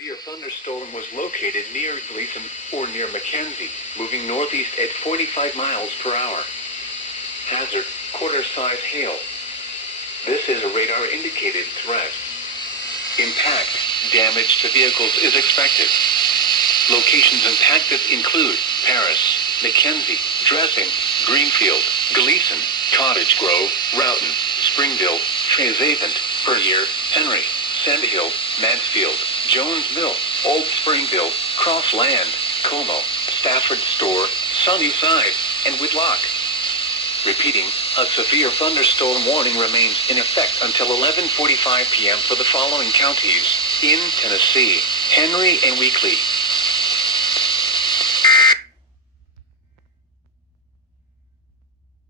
The thunderstorm was located near Gleason or near Mackenzie, moving northeast at 45 miles per hour. Hazard, quarter-size hail. This is a radar-indicated threat. Impact, damage to vehicles is expected. Locations impacted include Paris, Mackenzie, Dressing, Greenfield, Gleason, Cottage Grove, Roughton, Springville, Treasavant, Bernier, Henry, Sandhill, Mansfield, Jones Mill, Old Springville, Crossland, Como, Stafford Store, Sunnyside, and Whitlock. Repeating, a severe thunderstorm warning remains in effect until 11:45 p.m. for the following counties in Tennessee: Henry and Weakley,